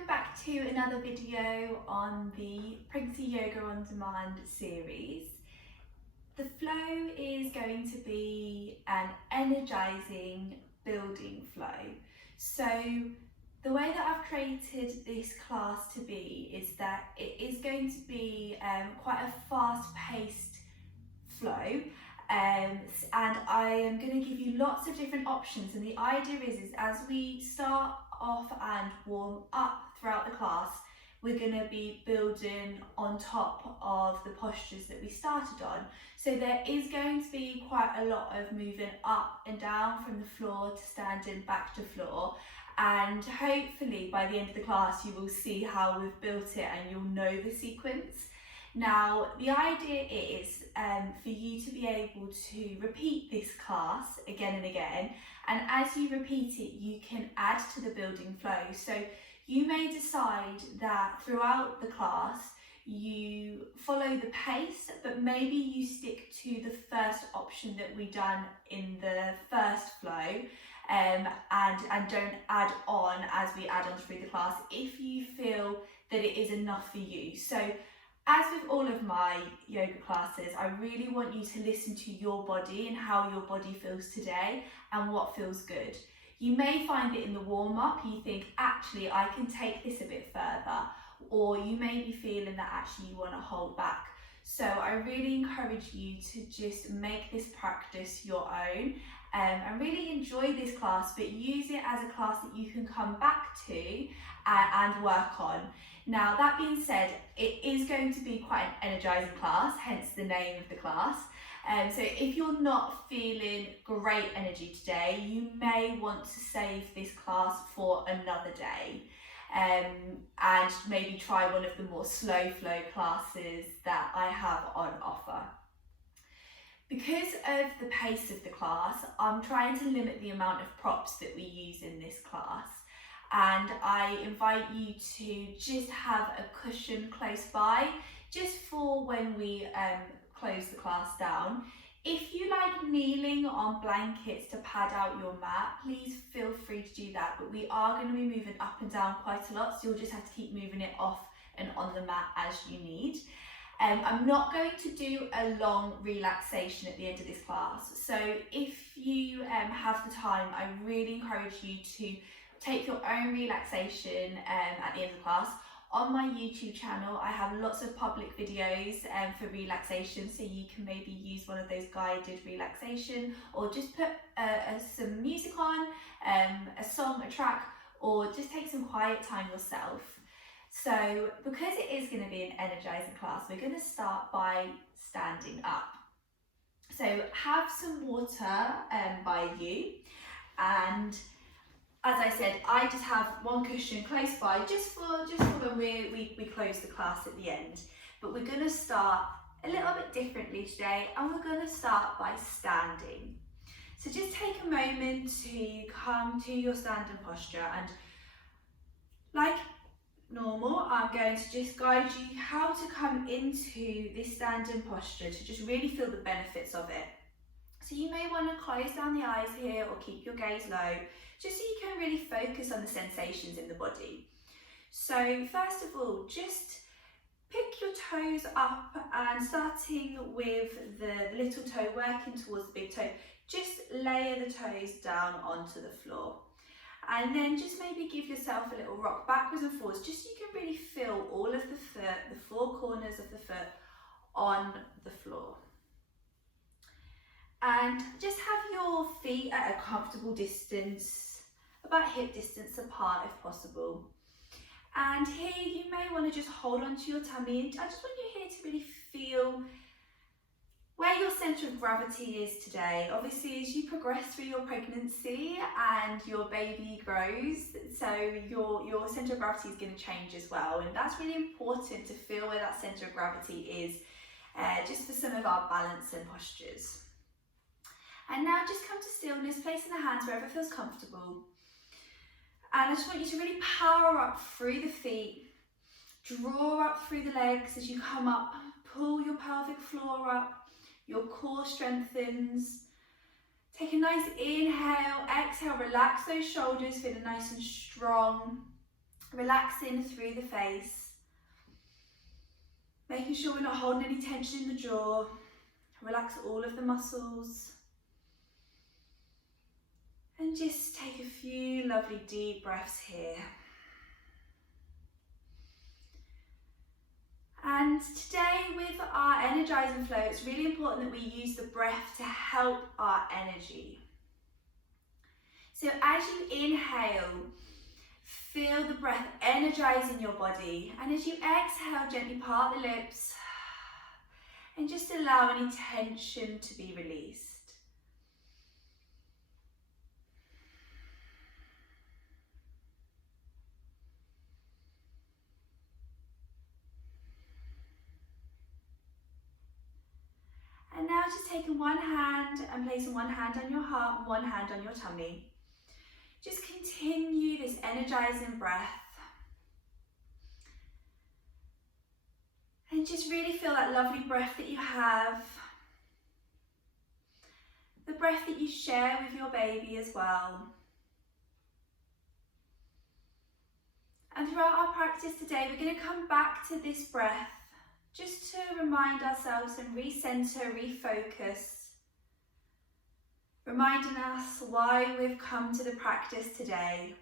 welcome back to another video on the Pregnancy Yoga on Demand series. The flow is going to be an energising building flow. So the way that I've created this class to be is that it is going to be quite a fast-paced flow. And I am going to give you lots of different options, and the idea is as we start off and warm up throughout the class, we're going to be building on top of the postures that we started on. So there is going to be quite a lot of moving up and down from the floor to standing back to floor, and hopefully by the end of the class you will see how we've built it and you'll know the sequence. Now, the idea is for you to be able to repeat this class again and again, and as you repeat it, you can add to the building flow. So you may decide that throughout the class you follow the pace, but maybe you stick to the first option that we done in the first flow, and don't add on as we add on through the class if you feel that it is enough for you. So as with all of my yoga classes, I really want you to listen to your body and how your body feels today and what feels good. You may find that in the warm-up you think, actually, I can take this a bit further, or you may be feeling that actually you want to hold back. So I really encourage you to just make this practice your own and really enjoy this class, but use it as a class that you can come back to and work on. Now, that being said, it is going to be quite an energising class, hence the name of the class. So if you're not feeling great energy today, you may want to save this class for another day, and maybe try one of the more slow flow classes that I have on offer. Because of the pace of the class, I'm trying to limit the amount of props that we use in this class. And I invite you to just have a cushion close by, just for when we close the class down. If you like kneeling on blankets to pad out your mat, please feel free to do that, but we are going to be moving up and down quite a lot, so you'll just have to keep moving it off and on the mat as you need. I'm not going to do a long relaxation at the end of this class, so if you have the time, I really encourage you to take your own relaxation at the end of the class. On my YouTube channel, I have lots of public videos for relaxation, so you can maybe use one of those guided relaxation, or just put some music on, a song, a track, or just take some quiet time yourself. So because it is going to be an energising class, we're going to start by standing up. So have some water by you, and as I said, I just have one cushion close by, just for when we close the class at the end. But we're going to start a little bit differently today, and we're going to start by standing. So just take a moment to come to your standing posture, and like normal, I'm going to just guide you how to come into this standing posture to just really feel the benefits of it. So you may want to close down the eyes here or keep your gaze low, just so you can really focus on the sensations in the body. So first of all, just pick your toes up, and starting with the little toe working towards the big toe, just layer the toes down onto the floor. And then just maybe give yourself a little rock backwards and forwards, just so you can really feel all of the foot, the four corners of the foot on the floor. And just have your feet at a comfortable distance, about hip distance apart if possible. And here you may want to just hold on to your tummy, and I just want you here to really feel where your centre of gravity is today. Obviously, as you progress through your pregnancy and your baby grows, so your centre of gravity is going to change as well, and that's really important to feel where that centre of gravity is, just for some of our balance and postures. And now just come to stillness, placing the hands wherever feels comfortable. And I just want you to really power up through the feet, draw up through the legs as you come up, pull your pelvic floor up, your core strengthens. Take a nice inhale, exhale, relax those shoulders, feeling nice and strong. Relaxing through the face. Making sure we're not holding any tension in the jaw. Relax all of the muscles. And just take a few lovely deep breaths here. And today with our energising flow, it's really important that we use the breath to help our energy. So as you inhale, feel the breath energising your body. And as you exhale, gently part the lips and just allow any tension to be released. And now just taking one hand and placing one hand on your heart and one hand on your tummy. Just continue this energising breath. And just really feel that lovely breath that you have. The breath that you share with your baby as well. And throughout our practice today, we're going to come back to this breath just to remind ourselves and recenter, refocus, reminding us why we've come to the practice today.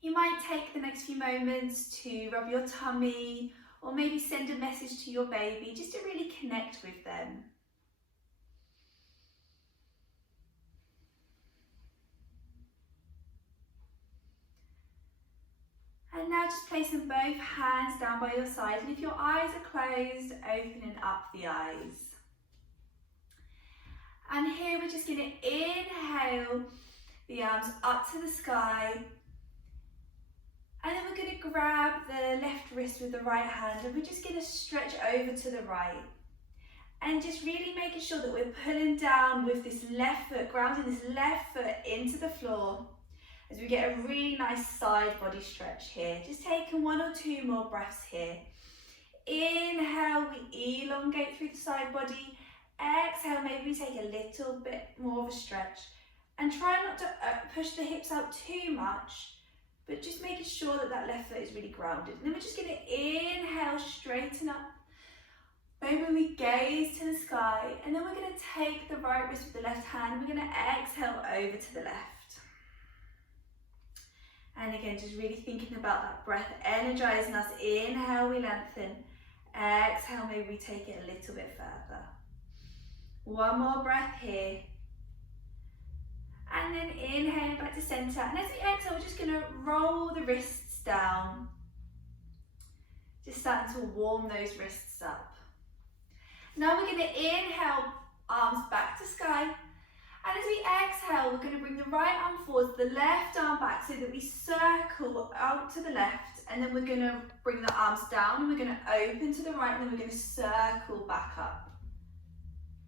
You might take the next few moments to rub your tummy or maybe send a message to your baby just to really connect with them. And now just placing both hands down by your side, and if your eyes are closed, opening up the eyes. And here we're just going to inhale the arms up to the sky, and then we're going to grab the left wrist with the right hand and we're just going to stretch over to the right. And just really making sure that we're pulling down with this left foot, grounding this left foot into the floor as we get a really nice side body stretch here. Just taking one or two more breaths here. Inhale, we elongate through the side body. Exhale, maybe we take a little bit more of a stretch. And try not to push the hips out too much, but just making sure that that left foot is really grounded. And then we're just going to inhale, straighten up. Maybe we gaze to the sky, and then we're going to take the right wrist with the left hand. We're going to exhale over to the left. And again, just really thinking about that breath, energizing us. Inhale, we lengthen. Exhale, maybe we take it a little bit further. One more breath here. And then inhale back to center. And as we exhale, we're just going to roll the wrists down. Just starting to warm those wrists up. Now we're going to inhale, arms back to sky. And as we exhale, we're going to bring the right arm forwards, the left arm back so that we circle out to the left. And then we're going to bring the arms down and we're going to open to the right, and then we're going to circle back up.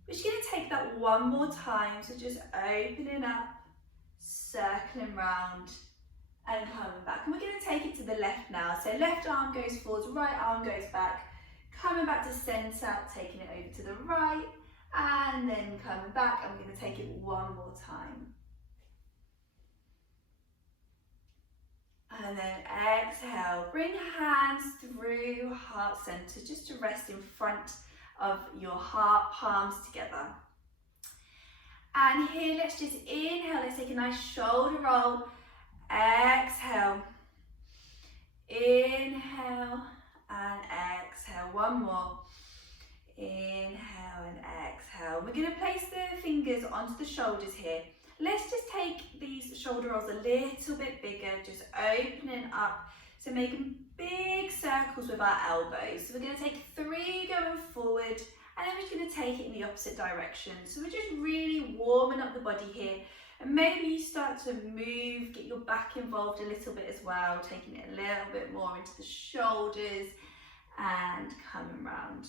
We're just going to take that one more time. So just opening up, circling round and coming back. And we're going to take it to the left now. So left arm goes forwards, right arm goes back. Coming back to centre, taking it over to the right, and then coming back, and we're going to take it one more time. And then exhale, bring hands through heart centre, just to rest in front of your heart, palms together. And here, let's just inhale, let's take a nice shoulder roll, exhale, inhale, and exhale. One more. Inhale and exhale. We're going to place the fingers onto the shoulders here. Let's just take these shoulder rolls a little bit bigger, just opening up. So making big circles with our elbows. So we're going to take 3 going forward, and then we're just going to take it in the opposite direction. So we're just really warming up the body here. And maybe you start to move, get your back involved a little bit as well, taking it a little bit more into the shoulders and coming round.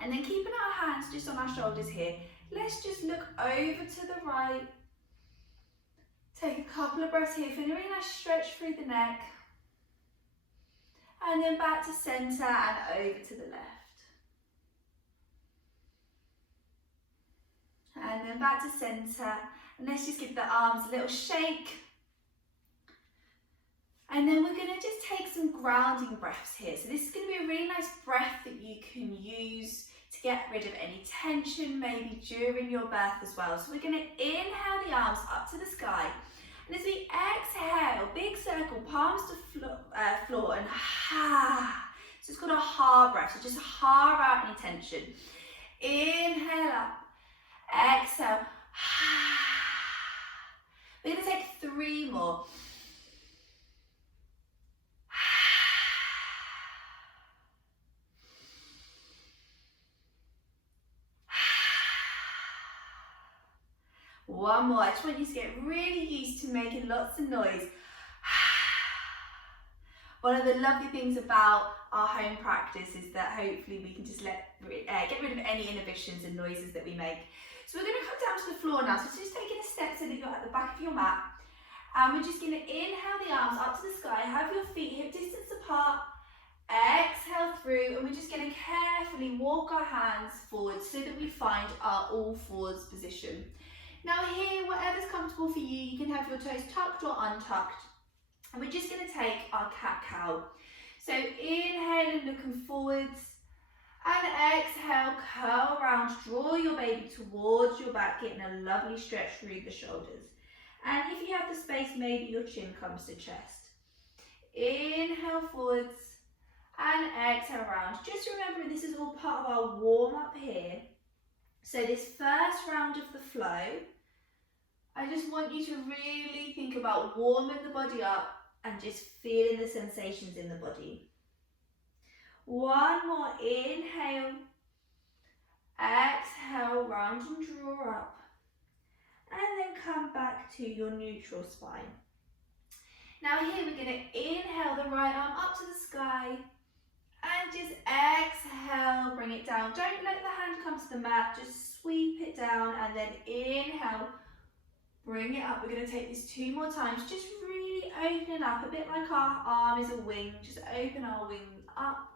And then keeping our hands just on our shoulders here, let's just look over to the right. Take a couple of breaths here, feeling a really nice stretch through the neck. And then back to centre and over to the left. And then back to centre. And let's just give the arms a little shake. take some grounding breaths here. So this is going to be a really nice breath that you can use to get rid of any tension, maybe during your birth as well. So we're going to inhale the arms up to the sky. And as we exhale, big circle, palms to floor, and ha. So it's called a ha breath. So just ha out any tension. Inhale up, exhale, ha. We're going to take 3 more. One more. I just want you to get really used to making lots of noise. One of the lovely things about our home practice is that hopefully we can just get rid of any inhibitions and noises that we make. So we're going to come down to the floor now. So just taking a step so that you're at the back of your mat. And we're just going to inhale the arms up to the sky. Have your feet hip distance apart. Exhale through, and we're just going to carefully walk our hands forward so that we find our all fours position. Now here, whatever's comfortable for you, you can have your toes tucked or untucked. And we're just going to take our cat-cow. So inhale and looking forwards. And exhale, curl around, draw your baby towards your back, getting a lovely stretch through the shoulders. And if you have the space, maybe your chin comes to chest. Inhale forwards and exhale around. Just remember, this is all part of our warm-up here. So this first round of the flow, I just want you to really think about warming the body up and just feeling the sensations in the body. One more, inhale, exhale, round and draw up, and then come back to your neutral spine. Now here we're going to inhale the right arm up to the sky, and just exhale, bring it down. Don't let the hand come to the mat, just sweep it down, and then inhale, bring it up. We're going to take this 2 more times, just really opening up, a bit like our arm is a wing. Just open our wings up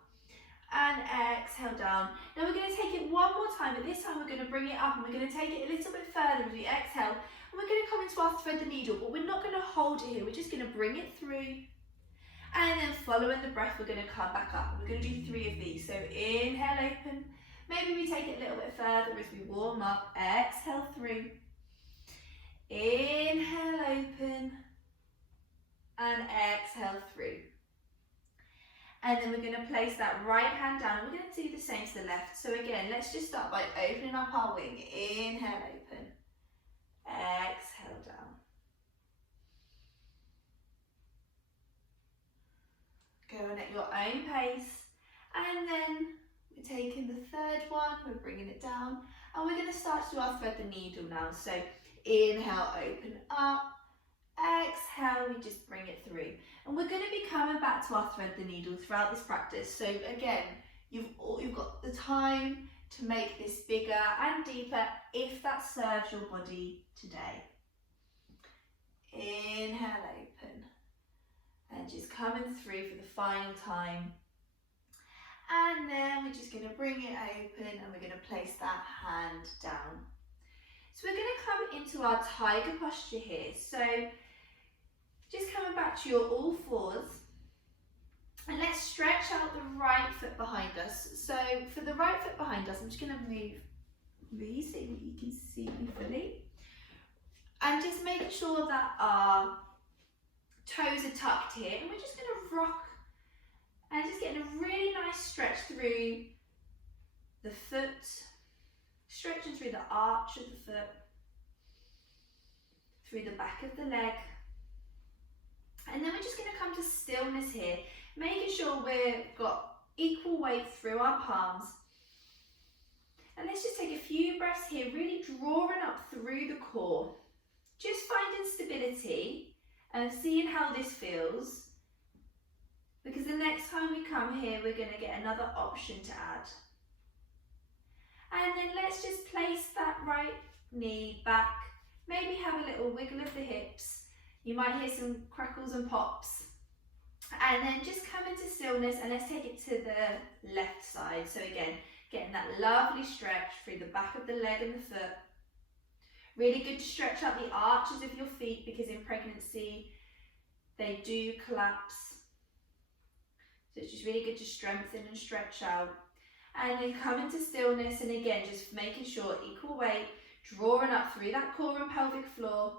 and exhale down. Now we're going to take it 1 more time, but this time we're going to bring it up and we're going to take it a little bit further as we exhale. And we're going to come into our thread the needle, but we're not going to hold it here. We're just going to bring it through. And then following the breath, we're going to come back up. We're going to do 3 of these. So inhale, open. Maybe we take it a little bit further as we warm up. Exhale through. Inhale, open. And exhale through. And then we're going to place that right hand down. And we're going to do the same to the left. So again, let's just start by opening up our wing. Inhale, open. Exhale down. Going at your own pace, and then we're taking the 3rd one, we're bringing it down, and we're going to start to do our thread the needle now. So inhale, open up, exhale, we just bring it through. And we're going to be coming back to our thread the needle throughout this practice. So again, you've got the time to make this bigger and deeper if that serves your body today. Inhale, open. And just coming through for the final time. And then we're just going to bring it open and we're going to place that hand down. So we're going to come into our tiger posture here. So just coming back to your all fours. And let's stretch out the right foot behind us. So for the right foot behind us, I'm just going to move these so that you can see me fully. And just make sure that our toes are tucked here, and we're just going to rock and just getting a really nice stretch through the foot, stretching through the arch of the foot, through the back of the leg, and then we're just going to come to stillness here, making sure we've got equal weight through our palms. And let's just take a few breaths here, really drawing up through the core, just finding stability and seeing how this feels, because the next time we come here, we're going to get another option to add. And then let's just place that right knee back, maybe have a little wiggle of the hips. You might hear some crackles and pops. And then just come into stillness, and let's take it to the left side. So again, getting that lovely stretch through the back of the leg and the foot. Really good to stretch out the arches of your feet, because in pregnancy they do collapse. So it's just really good to strengthen and stretch out. And then come into stillness, and again, just making sure equal weight, drawing up through that core and pelvic floor.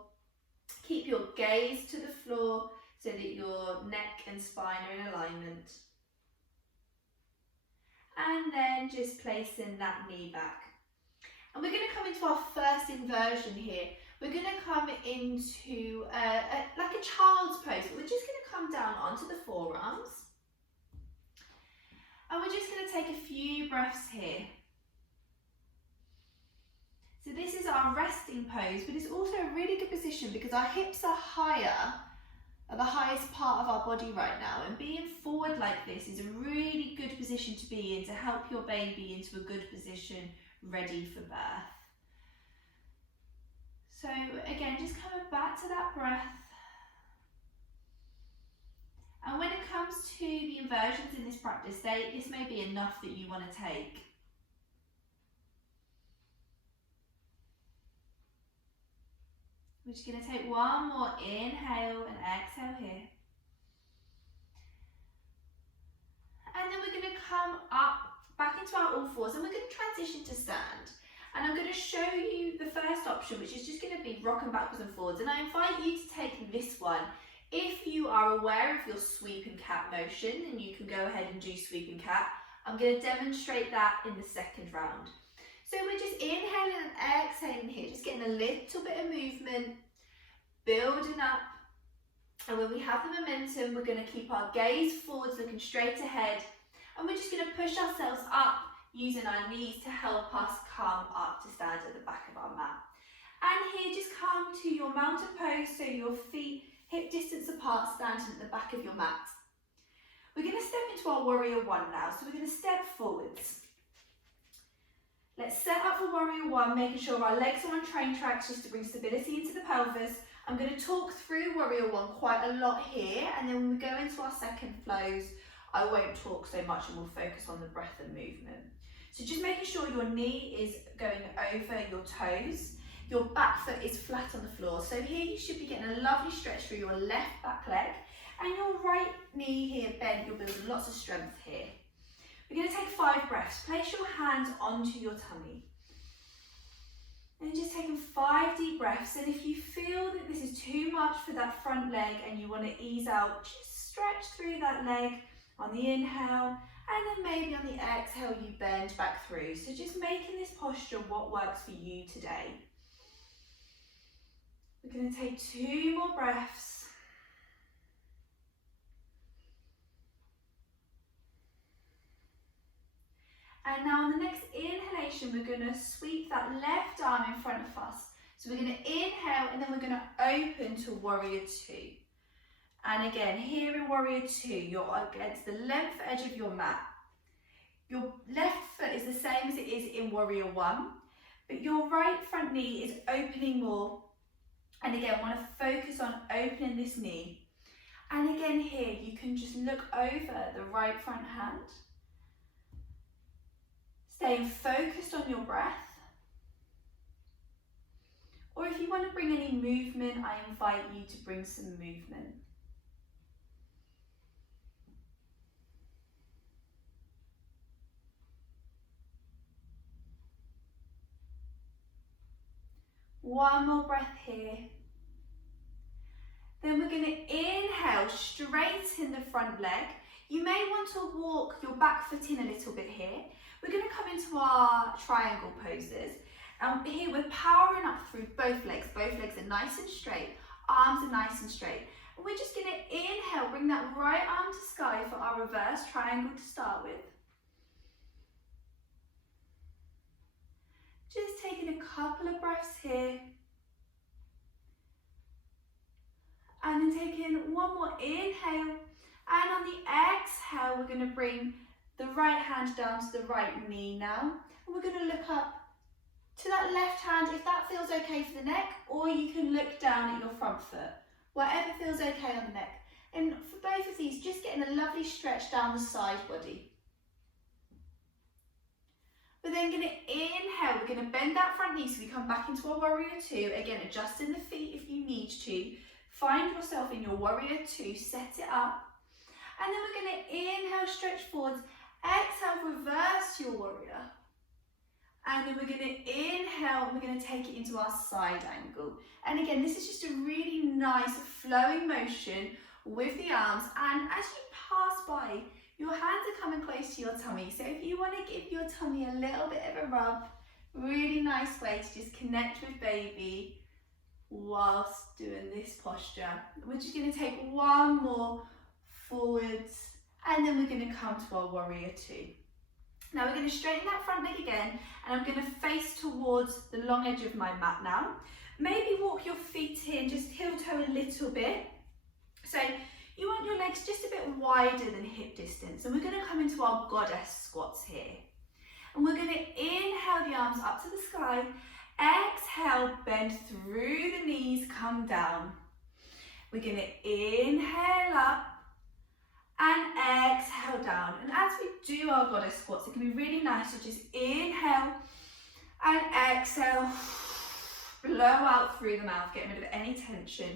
Keep your gaze to the floor so that your neck and spine are in alignment. And then just placing that knee back. And we're going to come into our first inversion here. We're going to come into like a child's pose, but we're just going to come down onto the forearms. And we're just going to take a few breaths here. So this is our resting pose, but it's also a really good position because our hips are higher, at the highest part of our body right now, and being forward like this is a really good position to be in to help your baby into a good position, ready for birth. So again, just coming back to that breath. And when it comes to the inversions in this practice, this may be enough that you want to take. We're just going to take one more inhale and exhale here. And then we're going to come up back into our all fours, and we're going to transition to stand. And I'm going to show you the first option, which is just going to be rocking backwards and forwards. And I invite you to take this one. If you are aware of your sweeping cat motion, and you can go ahead and do sweeping cat, I'm going to demonstrate that in the second round. So we're just inhaling and exhaling here, just getting a little bit of movement, building up. And when we have the momentum, we're going to keep our gaze forwards, looking straight ahead. And we're just going to push ourselves up using our knees to help us come up to stand at the back of our mat. And here, just come to your mountain pose, so your feet hip distance apart, standing at the back of your mat. We're going to step into our warrior one now. So we're going to step forwards. Let's set up for warrior one, making sure our legs are on train tracks just to bring stability into the pelvis. I'm going to talk through warrior one quite a lot here, and then when we go into our second flows, I won't talk so much and we'll focus on the breath and movement. So just making sure your knee is going over your toes, your back foot is flat on the floor. So here you should be getting a lovely stretch through your left back leg, and your right knee here bent. You're building lots of strength here. We're going to take 5 breaths. Place your hands onto your tummy. And just taking 5 deep breaths. And if you feel that this is too much for that front leg and you want to ease out, just stretch through that leg on the inhale, and then maybe on the exhale you bend back through. So just making this posture what works for you today. We're going to take 2 more breaths. And now on the next inhalation, we're going to sweep that left arm in front of us. So we're going to inhale, and then we're going to open to warrior two. And again, here in warrior two, you're against the length edge of your mat. Your left foot is the same as it is in warrior one, but your right front knee is opening more. And again, want to focus on opening this knee. And again here, you can just look over the right front hand. Staying focused on your breath. Or if you want to bring any movement, I invite you to bring some movement. One more breath here. Then we're going to inhale, straighten the front leg. You may want to walk your back foot in a little bit here. We're going to come into our triangle poses. And here we're powering up through both legs. Both legs are nice and straight. Arms are nice and straight. And we're just going to inhale, bring that right arm to sky for our reverse triangle to start with. Just taking a couple of breaths here. And then taking one more inhale. And on the exhale, we're going to bring the right hand down to the right knee now. And we're going to look up to that left hand if that feels okay for the neck, or you can look down at your front foot. Whatever feels okay on the neck. And for both of these, just getting a lovely stretch down the side body. We're then going to inhale, we're going to bend that front knee so we come back into our warrior two. Again, adjusting the feet if you need to. Find yourself in your warrior two, set it up. And then we're going to inhale, stretch forwards. Exhale, reverse your warrior. And then we're going to inhale, and we're going to take it into our side angle. And again, this is just a really nice flowing motion with the arms. And as you pass by, your hands are coming close to your tummy. So if you want to give your tummy a little bit of a rub, really nice way to just connect with baby whilst doing this posture. We're just going to take one more forwards, and then we're going to come to our warrior two. Now we're going to straighten that front leg again, and I'm going to face towards the long edge of my mat now. Maybe walk your feet in, just heel toe a little bit. So you want your legs just a bit wider than hip distance, and we're going to come into our goddess squats here. And we're going to inhale the arms up to the sky, exhale, bend through the knees, come down. We're going to inhale up and exhale down. And as we do our goddess squats, it can be really nice to just inhale and exhale, blow out through the mouth, getting rid of any tension.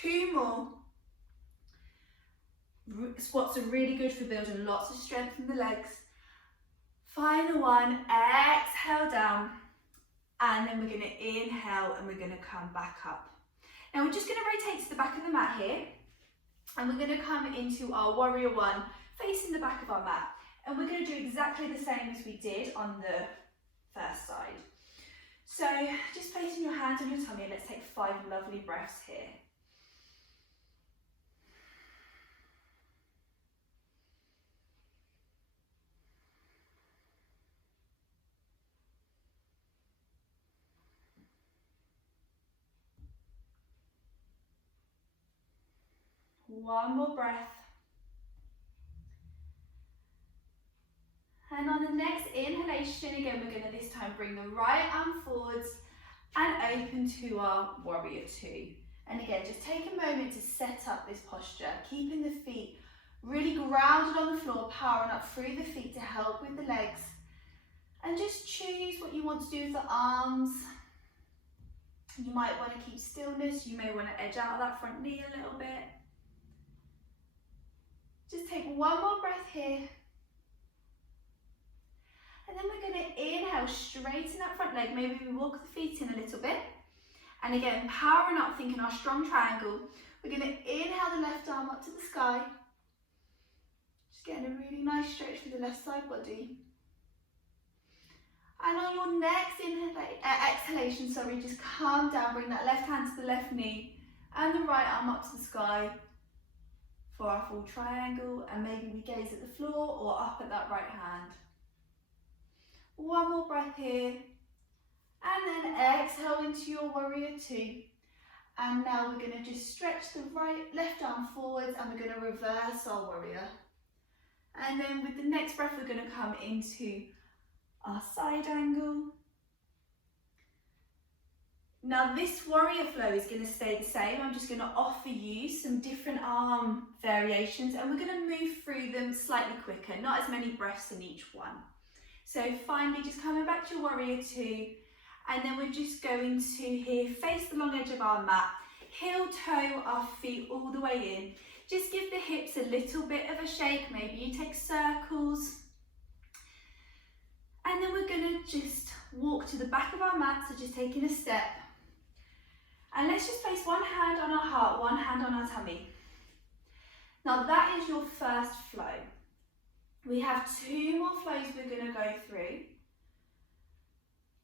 Two more. Squats are really good for building lots of strength in the legs. Final one, exhale down, and then we're going to inhale and we're going to come back up. Now we're just going to rotate to the back of the mat here, and we're going to come into our warrior one, facing the back of our mat. And we're going to do exactly the same as we did on the first side. So just placing your hands on your tummy, and let's take 5 lovely breaths here. One more breath. And on the next inhalation, again, we're going to this time bring the right arm forwards and open to our warrior two. And again, just take a moment to set up this posture, keeping the feet really grounded on the floor, powering up through the feet to help with the legs. And just choose what you want to do with the arms. You might want to keep stillness. You may want to edge out of that front knee a little bit. Just take one more breath here. And then we're going to inhale, straighten that front leg. Maybe we walk the feet in a little bit. And again, powering up, thinking our strong triangle. We're going to inhale the left arm up to the sky. Just getting a really nice stretch through the left side body. And on your next exhalation, just calm down. Bring that left hand to the left knee and the right arm up to the sky for our full triangle. And maybe we gaze at the floor or up at that right hand. One more breath here, and then exhale into your warrior two. And now we're going to just stretch the left arm forwards, and we're going to reverse our warrior. And then with the next breath, we're going to come into our side angle. Now this warrior flow is going to stay the same. I'm just going to offer you some different arm variations, and we're going to move through them slightly quicker, not as many breaths in each one. So finally, just coming back to your warrior two, and then we're just going to here face the long edge of our mat, heel toe our feet all the way in. Just give the hips a little bit of a shake. Maybe you take circles, and then we're going to just walk to the back of our mat. So just taking a step, and let's just place one hand on our heart, one hand on our tummy. Now that is your first flow. We have 2 more flows we're going to go through.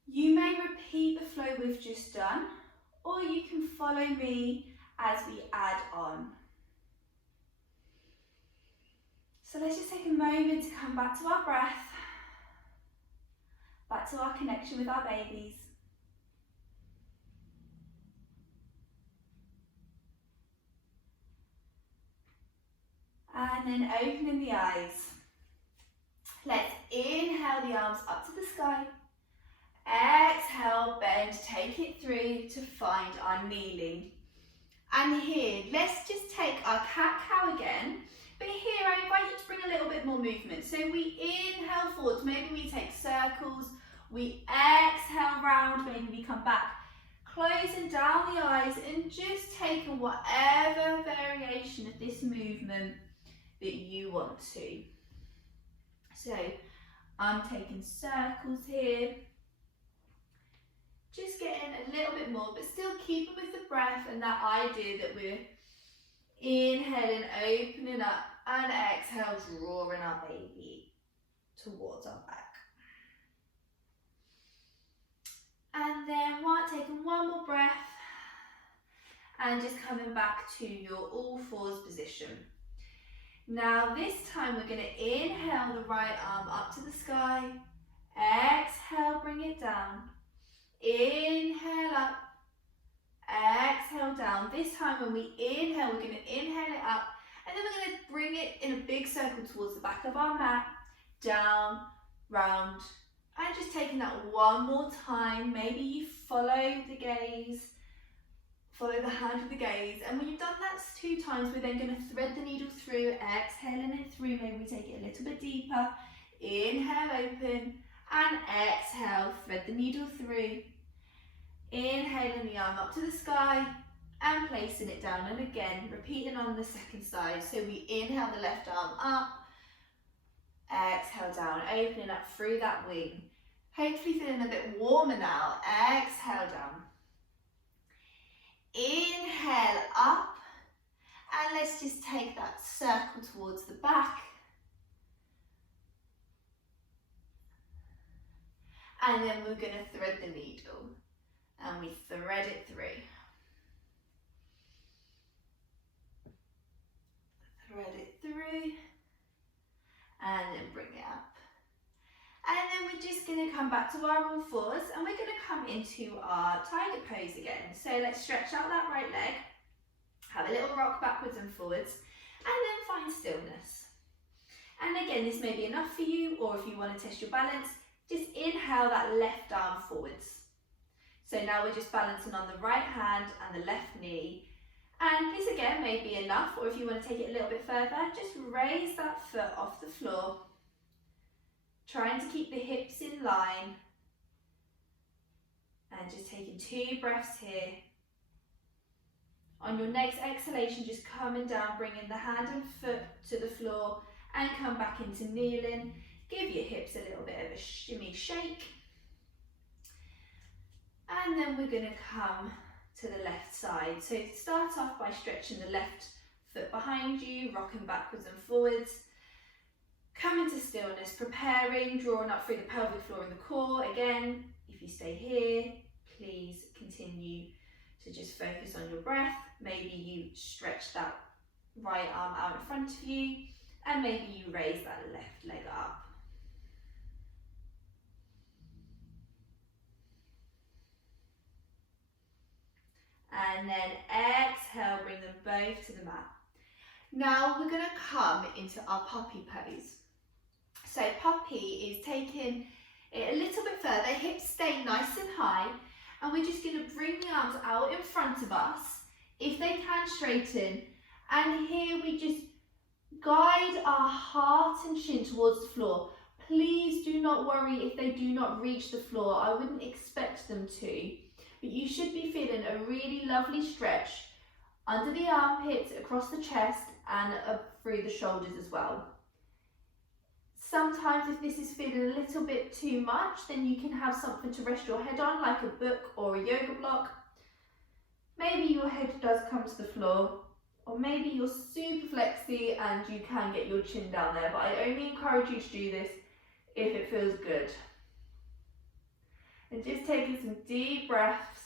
You may repeat the flow we've just done, or you can follow me as we add on. So let's just take a moment to come back to our breath, back to our connection with our babies. And then opening the eyes. Let's inhale the arms up to the sky. Exhale, bend, take it through to find our kneeling. And here, let's just take our cat-cow again. But here, I invite you to bring a little bit more movement. So we inhale forwards, maybe we take circles. We exhale round, maybe we come back. Closing down the eyes and just taking whatever variation of this movement that you want to. So I'm taking circles here, just getting a little bit more, but still keeping with the breath and that idea that we're inhaling, opening up, and exhale, drawing our baby towards our back. And then taking one more breath and just coming back to your all fours position. Now this time we're going to inhale the right arm up to the sky, exhale, bring it down, inhale up, exhale down. This time when we inhale, we're going to inhale it up, and then we're going to bring it in a big circle towards the back of our mat, down, round, and just taking that one more time. Maybe you follow the gaze, follow the hand with the gaze, and when you've done that 2 times, we're then going to thread the needle through, exhaling it through. Maybe we take it a little bit deeper. Inhale, open, and exhale, thread the needle through. Inhaling the arm up to the sky and placing it down, and again repeating on the second side. So we inhale the left arm up, exhale down, opening up through that wing. Hopefully feeling a bit warmer now. Exhale down. Inhale up, and let's just take that circle towards the back. And then we're going to thread the needle, and we thread it through. Thread it through, and then bring it up. And then we're just going to come back to our all fours, and we're going to come into our tiger pose again. So let's stretch out that right leg, have a little rock backwards and forwards, and then find stillness. And again, this may be enough for you, or if you want to test your balance, just inhale that left arm forwards. So now we're just balancing on the right hand and the left knee. And this again may be enough, or if you want to take it a little bit further, just raise that foot off the floor. Trying to keep the hips in line. And just taking 2 breaths here. On your next exhalation, just coming down, bringing the hand and foot to the floor and come back into kneeling. Give your hips a little bit of a shimmy shake. And then we're going to come to the left side. So start off by stretching the left foot behind you, rocking backwards and forwards. Come into stillness, preparing, drawing up through the pelvic floor and the core. Again, if you stay here, please continue to just focus on your breath. Maybe you stretch that right arm out in front of you, and maybe you raise that left leg up. And then exhale, bring them both to the mat. Now we're going to come into our puppy pose. So puppy is taking it a little bit further, hips stay nice and high, and we're just going to bring the arms out in front of us. If they can, straighten. And here we just guide our heart and chin towards the floor. Please do not worry if they do not reach the floor. I wouldn't expect them to. But you should be feeling a really lovely stretch under the armpits, across the chest, and up through the shoulders as well. Sometimes if this is feeling a little bit too much, then you can have something to rest your head on, like a book or a yoga block. Maybe your head does come to the floor, or maybe you're super flexy and you can get your chin down there, but I only encourage you to do this if it feels good. And just taking some deep breaths.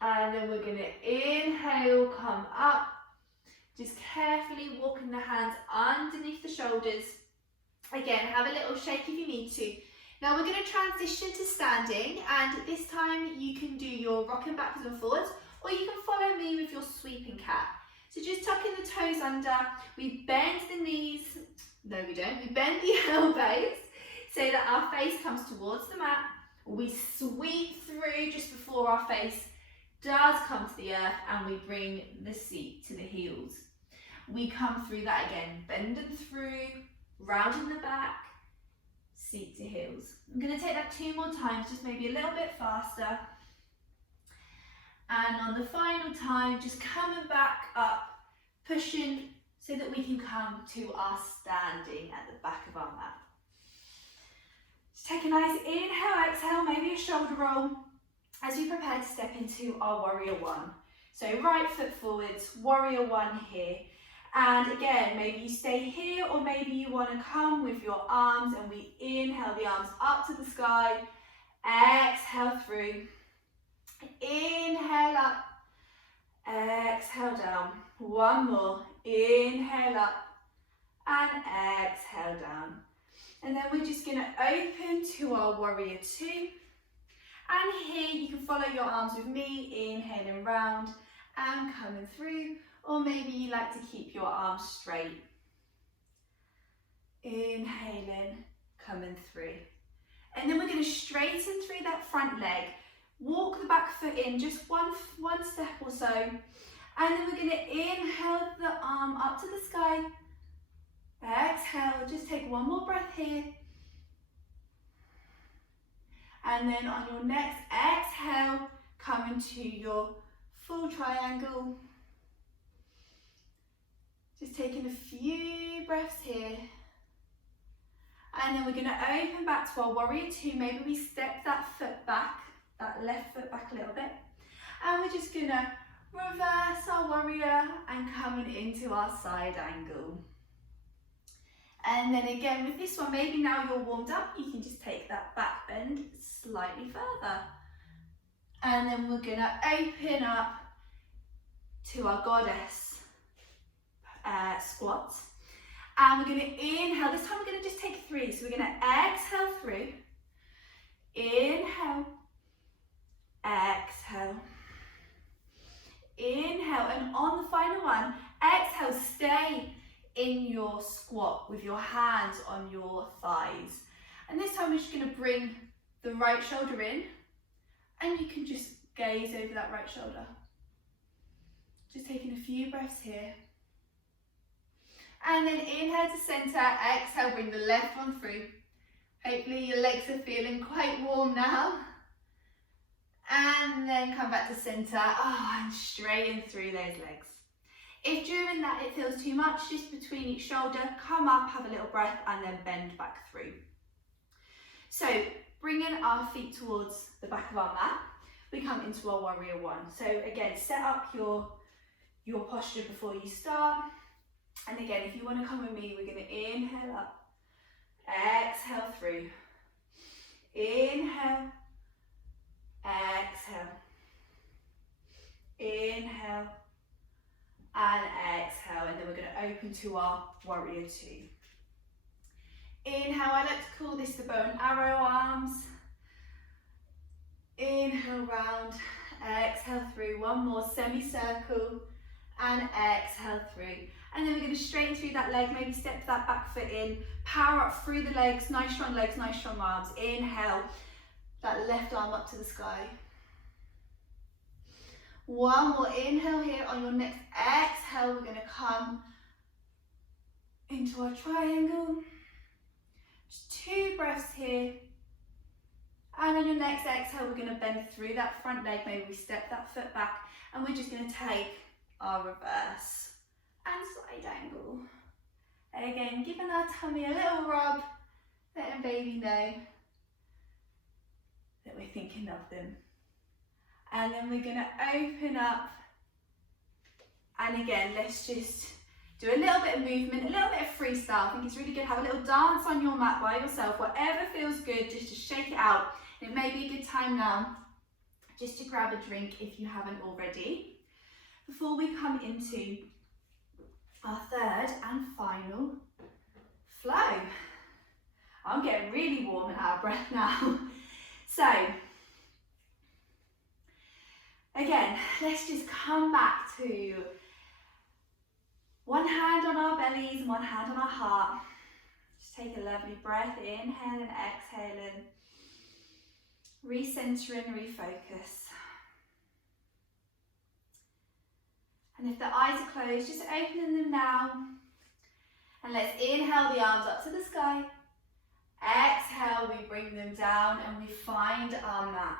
And then we're going to inhale, come up. Just carefully walking the hands underneath the shoulders. Again, have a little shake if you need to. Now we're going to transition to standing, and this time you can do your rocking backwards and forwards, or you can follow me with your sweeping cat. So just tucking the toes under, we bend the knees, no we don't, we bend the elbows so that our face comes towards the mat. We sweep through just before our face does come to the earth, and we bring the seat to the heels. We come through that again, bending through, rounding the back, seat to heels. I'm going to take that 2 more times, just maybe a little bit faster. And on the final time, just coming back up, pushing so that we can come to our standing at the back of our mat. Just take a nice inhale, exhale, maybe a shoulder roll as we prepare to step into our warrior one. So right foot forwards, warrior one here. And again, maybe you stay here, or maybe you want to come with your arms, and we inhale the arms up to the sky, exhale through, inhale up, exhale down, one more, inhale up, and exhale down. And then we're just going to open to our warrior two. And here you can follow your arms with me, inhaling round and coming through, or maybe you like to keep your arms straight. Inhaling, coming through. And then we're going to straighten through that front leg. Walk the back foot in, just one step or so. And then we're going to inhale the arm up to the sky. Exhale, just take one more breath here. And then on your next exhale, come into your full triangle. Just taking a few breaths here. And then we're going to open back to our warrior two. Maybe we step that foot back, that left foot back a little bit. And we're just going to reverse our warrior and coming into our side angle. And then again with this one, maybe now you're warmed up, you can just take that back bend slightly further. And then we're going to open up to our goddess squat. And we're going to inhale. This time we're going to just take three. So we're going to exhale through. Inhale. Exhale. Inhale. And on the final one, exhale, stay in your squat with your hands on your thighs. And this time we're just going to bring the right shoulder in, and you can just gaze over that right shoulder. Just taking a few breaths here. And then inhale to center, exhale, bring the left one through. Hopefully your legs are feeling quite warm now. And then come back to center, and straighten through those legs. If during that it feels too much, just between each shoulder, come up, have a little breath, and then bend back through. So bringing our feet towards the back of our mat, we come into our warrior one. So again, set up your posture before you start. And again, if you want to come with me, we're going to inhale up, exhale through, inhale, exhale, inhale, and exhale. And then we're going to open to our warrior two. Inhale, I like to call this the bow and arrow arms. Inhale round, exhale through, one more semicircle, and exhale through. And then we're going to straighten through that leg, maybe step that back foot in, power up through the legs, nice strong arms. Inhale, that left arm up to the sky. One more inhale here. On your next exhale, we're going to come into our triangle. Just 2 breaths here. And on your next exhale, we're going to bend through that front leg, maybe we step that foot back, and we're just going to take our reverse and side angle. Again, giving our tummy a little rub, letting baby know that we're thinking of them. And then we're going to open up, and again, let's just do a little bit of movement, a little bit of freestyle. I think it's really good to have a little dance on your mat by yourself, whatever feels good, just to shake it out. It may be a good time now just to grab a drink if you haven't already, before we come into our third and final flow. I'm getting really warm and out of breath now. So, again, let's just come back to one hand on our bellies and one hand on our heart. Just take a lovely breath, inhaling, exhaling, recentering, refocus. And if the eyes are closed, just opening them now. And let's inhale the arms up to the sky. Exhale, we bring them down and we find our mat.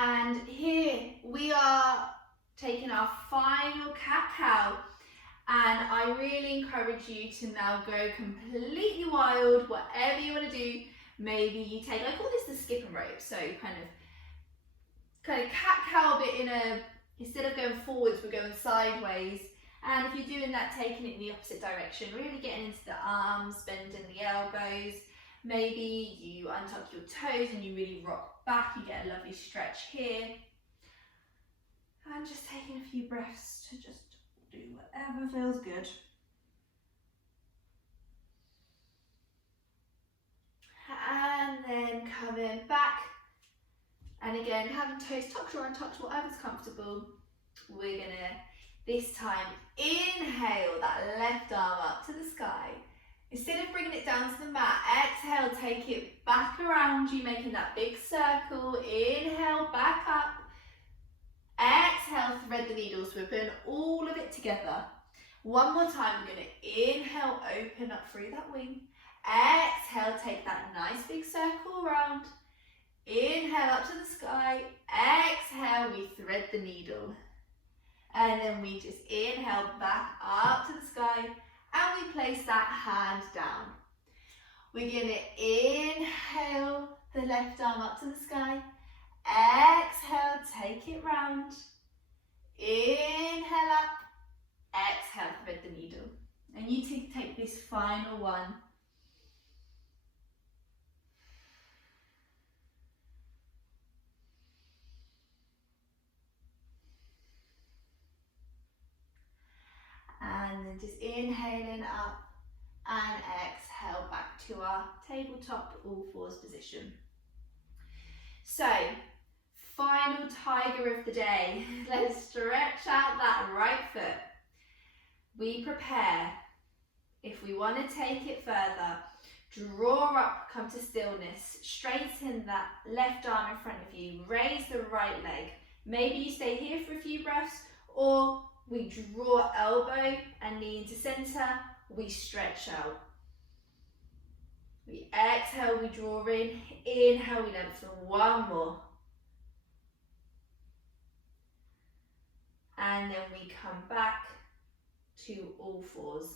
And here we are taking our final cat-cow. And I really encourage you to now go completely wild, whatever you want to do. Maybe you take, I call this the skip and rope. So kind of cat-cow bit instead of going forwards, we're going sideways. And if you're doing that, taking it in the opposite direction, really getting into the arms, bending the elbows. Maybe you untuck your toes and you really rock back, you get a lovely stretch here. And just taking a few breaths to just do whatever feels good. And then coming back. And again, having toes tucked or untucked, whatever's comfortable. We're gonna, this time, inhale that left arm up to the sky. Instead of bringing it down to the mat, exhale, take it back around you, making that big circle. Inhale, back up. Exhale, thread the needles. We're putting all of it together. One more time, we're going to inhale, open up through that wing. Exhale, take that nice big circle around. Inhale up to the sky. Exhale, we thread the needle. And then we just inhale back up to the sky. And we place that hand down. We're going to inhale the left arm up to the sky. Exhale, take it round. Inhale up. Exhale, thread the needle. And you take this final one. And then just inhaling up and exhale back to our tabletop all fours position. So, final tiger of the day. Let's stretch out that right foot. We prepare. If we want to take it further, draw up, come to stillness, straighten that left arm in front of you, raise the right leg. Maybe you stay here for a few breaths, or we draw elbow and knee into center, we stretch out. We exhale, we draw in, inhale, we lengthen, one more. And then we come back to all fours.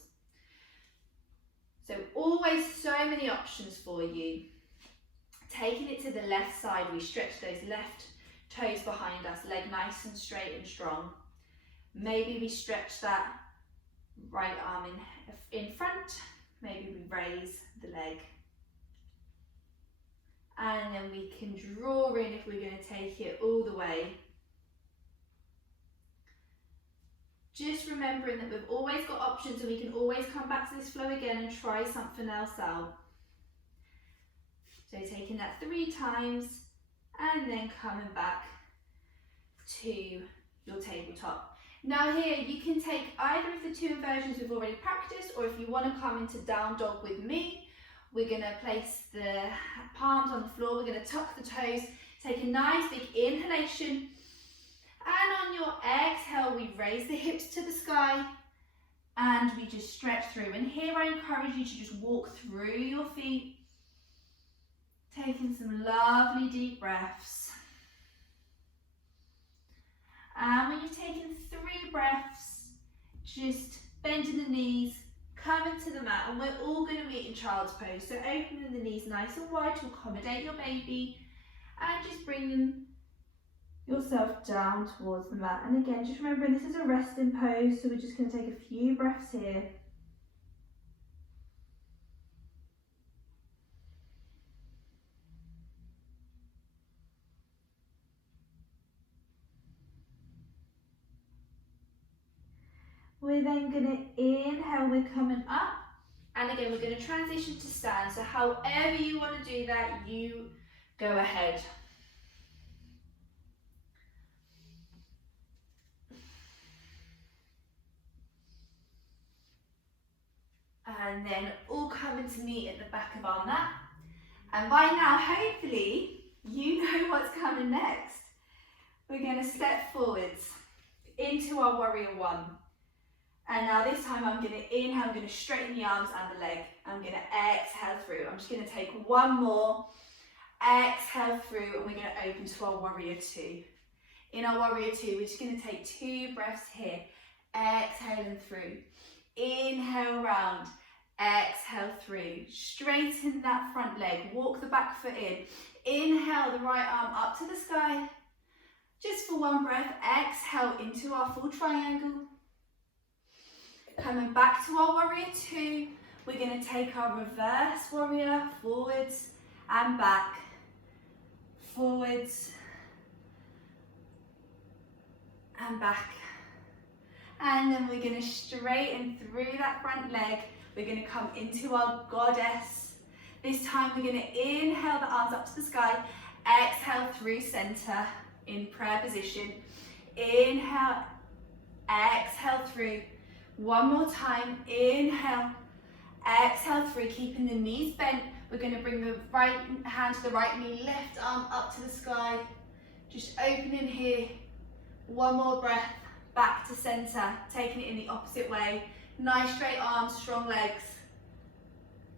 So always so many options for you. Taking it to the left side, we stretch those left toes behind us, leg nice and straight and strong. Maybe we stretch that right arm in front. Maybe we raise the leg. And then we can draw in if we're going to take it all the way. Just remembering that we've always got options and we can always come back to this flow again and try something else out. So taking that 3 times and then coming back to your tabletop. Now here you can take either of the 2 inversions we've already practiced, or if you want to come into down dog with me, we're going to place the palms on the floor, we're going to tuck the toes, take a nice big inhalation, and on your exhale we raise the hips to the sky and we just stretch through. And here I encourage you to just walk through your feet, taking some lovely deep breaths. And when you've taken 3 breaths, just bending the knees, coming to the mat, and we're all going to meet in child's pose. So opening the knees nice and wide to accommodate your baby, and just bringing yourself down towards the mat. And again, just remembering this is a resting pose, so we're just going to take a few breaths here. We're then going to inhale, we're coming up, and again we're going to transition to stand. So however you want to do that, you go ahead. And then all coming to meet at the back of our mat. And by now, hopefully, you know what's coming next. We're going to step forwards into our warrior 1. And now this time I'm going to inhale, I'm going to straighten the arms and the leg. I'm going to exhale through. I'm just going to take one more. exhale through, and we're going to open to our warrior two. In our warrior two, we're just going to take 2 breaths here, exhaling through. Inhale round, exhale through. Straighten that front leg, walk the back foot in. Inhale the right arm up to the sky. Just for 1 breath, exhale into our full triangle. Coming back to our warrior two, we're going to take our reverse warrior forwards and back, forwards and back. And then we're going to straighten through that front leg. We're going to come into our goddess. This time we're going to inhale the arms up to the sky, exhale through center in prayer position. Inhale, exhale through. 1 more time, inhale, exhale through, keeping the knees bent. We're going to bring the right hand to the right knee, left arm up to the sky. Just opening here. 1 more breath, back to center, taking it in the opposite way. Nice straight arms, strong legs.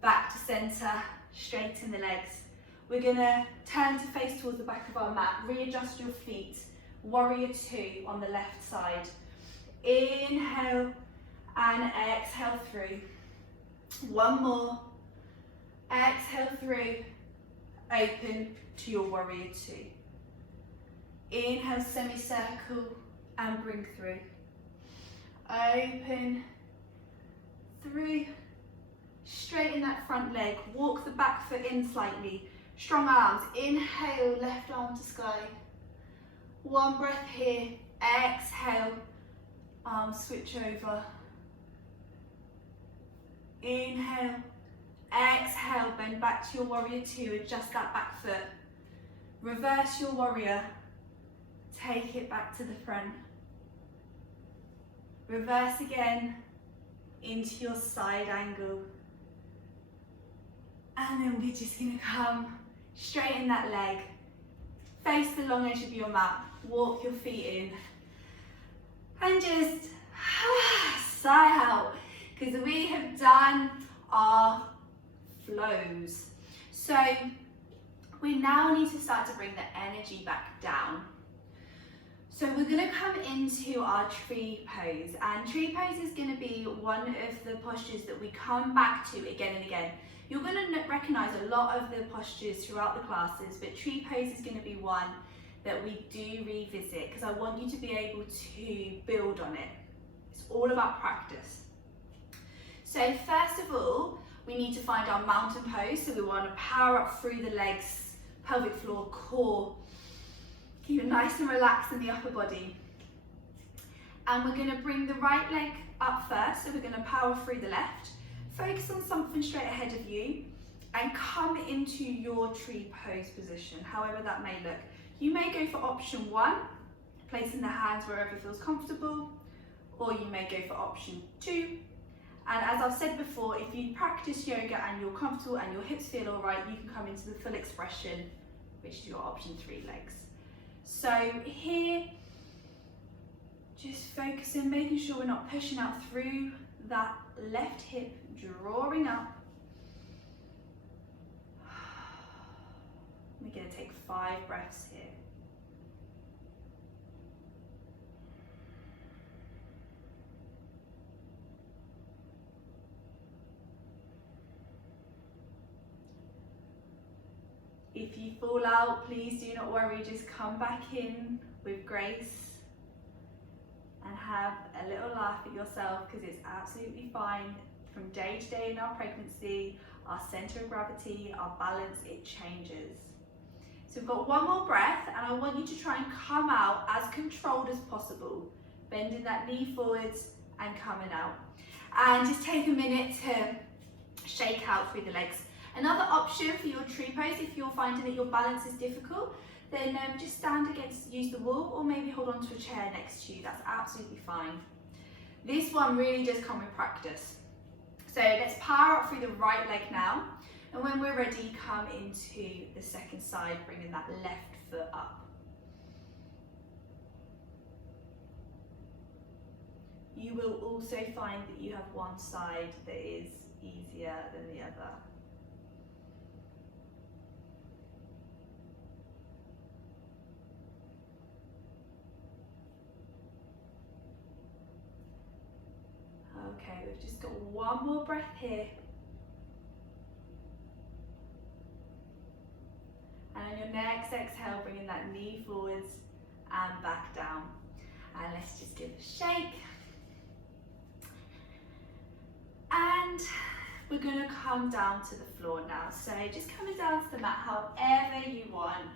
Back to center, straighten the legs. We're going to turn to face towards the back of our mat. Readjust your feet. Warrior two on the left side. Inhale and exhale through. 1 more. Exhale through. Open to your warrior two. Inhale, semicircle and bring through. Open through. Straighten that front leg. Walk the back foot in slightly. Strong arms. Inhale, left arm to sky. 1 breath here. Exhale. Arms switch over. Inhale. Exhale. Bend back to your warrior two. Adjust that back foot. Reverse your warrior. Take it back to the front. Reverse again into your side angle. And then we're just going to come straighten that leg. Face the long edge of your mat. Walk your feet in. And just sigh out. Because we have done our flows. So we now need to start to bring the energy back down. So we're going to come into our tree pose, and tree pose is going to be one of the postures that we come back to again and again. You're going to recognise a lot of the postures throughout the classes, but tree pose is going to be one that we do revisit because I want you to be able to build on it. It's all about practice. So first of all, we need to find our mountain pose. So we want to power up through the legs, pelvic floor, core. Keep it nice and relaxed in the upper body. And we're going to bring the right leg up first. So we're going to power through the left. Focus on something straight ahead of you and come into your tree pose position, however that may look. You may go for option 1, placing the hands wherever feels comfortable, or you may go for option 2. And as I've said before, if you practice yoga and you're comfortable and your hips feel all right, you can come into the full expression, which is your option 3 legs. So here, just focusing, making sure we're not pushing out through that left hip, drawing up. We're going to take 5 breaths here. If you fall out, please do not worry, just come back in with grace and have a little laugh at yourself, because it's absolutely fine. From day to day in our pregnancy, our center of gravity, our balance, it changes. So we've got 1 more breath, and I want you to try and come out as controlled as possible, bending that knee forwards and coming out. And just take a minute to shake out through the legs. Another option for your tree pose, if you're finding that your balance is difficult, then just stand against, use the wall, or maybe hold on to a chair next to you. That's absolutely fine. This one really does come with practice. So let's power up through the right leg now. And when we're ready, come into the second side, bringing that left foot up. You will also find that you have one side that is easier than the other. Okay, we've just got one more breath here. And on your next exhale, bringing that knee forwards and back down. And let's just give it a shake. And we're going to come down to the floor now. So just coming down to the mat however you want.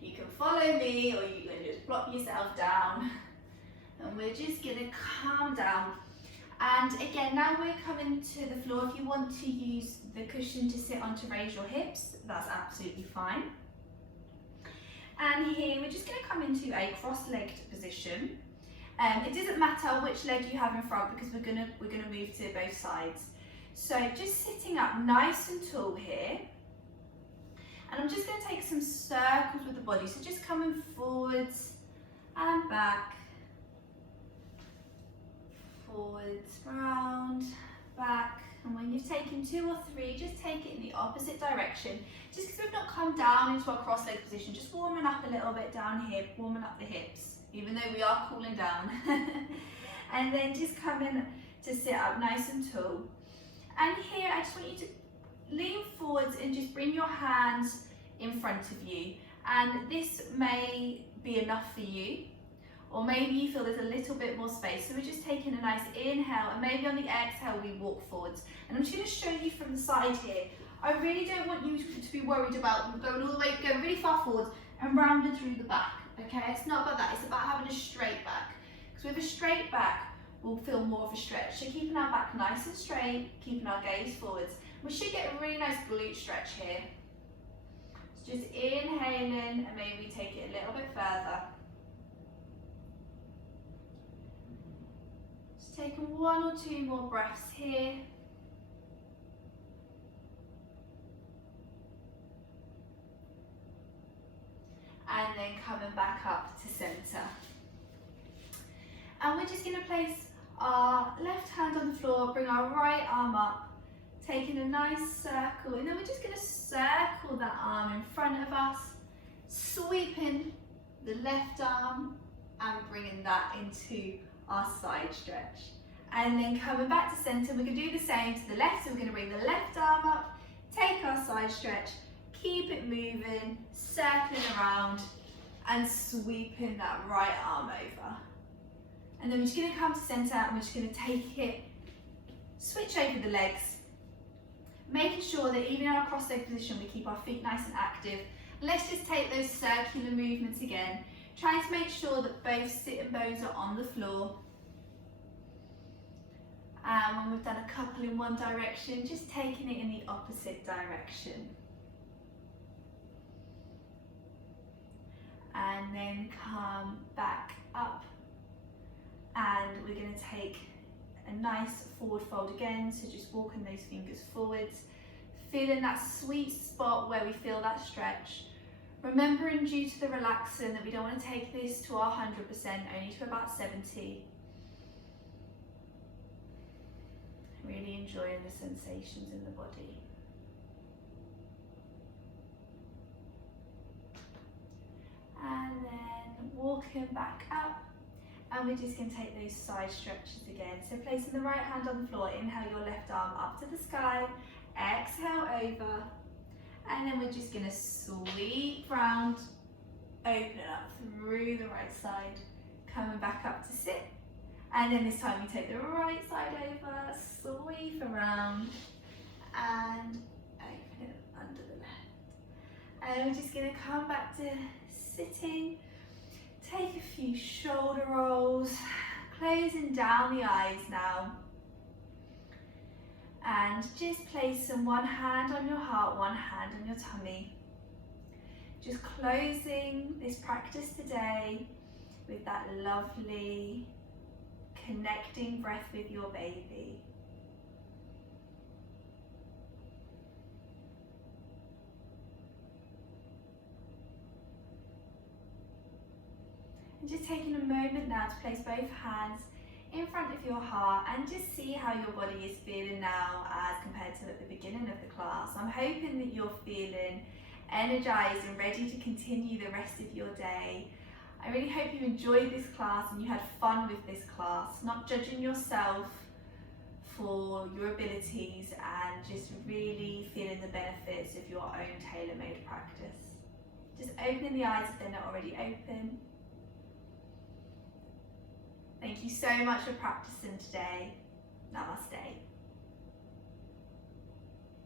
You can follow me or you can just plop yourself down. And we're just going to calm down. And again, now we're coming to the floor. If you want to use the cushion to sit on to raise your hips, that's absolutely fine. And here we're just going to come into a cross-legged position. It doesn't matter which leg you have in front because we're gonna move to both sides. So just sitting up nice and tall here. And I'm just going to take some circles with the body. So just coming forwards and back. Forwards, round, back. And when you've taken 2 or 3, just take it in the opposite direction. Just because we've not come down into our cross-legged position, just warming up a little bit down here, warming up the hips, even though we are cooling down. And then just coming to sit up nice and tall. And here, I just want you to lean forwards and just bring your hands in front of you. And this may be enough for you, or maybe you feel there's a little bit more space. So we're just taking a nice inhale, and maybe on the exhale we walk forwards. And I'm just going to show you from the side here. I really don't want you to be worried about going all the way, going really far forwards and rounded through the back. Okay, it's not about that. It's about having a straight back. Because with a straight back, we'll feel more of a stretch. So keeping our back nice and straight, keeping our gaze forwards. We should get a really nice glute stretch here. So just inhaling, and maybe we take it a little bit further. Just taking 1 or 2 more breaths here. And then coming back up to center. And we're just going to place our left hand on the floor, bring our right arm up, taking a nice circle, and then we're just going to circle that arm in front of us, sweeping the left arm and bringing that into our side stretch. And then coming back to center, we're going to do the same to the left, so we're going to bring the left arm up, take our side stretch, keep it moving, circling around and sweeping that right arm over. And then we're just going to come to centre and we're just going to take it, switch over the legs, making sure that even in our cross-legged position we keep our feet nice and active. Let's just take those circular movements again, trying to make sure that both sitting bones are on the floor. And when we've done a couple in one direction, just taking it in the opposite direction. And then come back up, and we're going to take a nice forward fold again, so just walking those fingers forwards, feeling that sweet spot where we feel that stretch, remembering due to the relaxing that we don't want to take this to our 100%, only to about 70. Really enjoying the sensations in the body. And then walking back up, and we're just going to take those side stretches again. So placing the right hand on the floor, inhale your left arm up to the sky, exhale over, and then we're just going to sweep round, open it up through the right side, coming back up to sit. And then this time we take the right side over, sweep around, and open it under the left. And we're just going to come back to sitting, take a few shoulder rolls, closing down the eyes now. And just placing one hand on your heart, one hand on your tummy. Just closing this practice today with that lovely connecting breath with your baby. And just taking a moment now to place both hands in front of your heart and just see how your body is feeling now as compared to at the beginning of the class. I'm hoping that you're feeling energized and ready to continue the rest of your day. I really hope you enjoyed this class and you had fun with this class, not judging yourself for your abilities and just really feeling the benefits of your own tailor-made practice. Just opening the eyes if they're not already open. Thank you so much for practicing today. Namaste.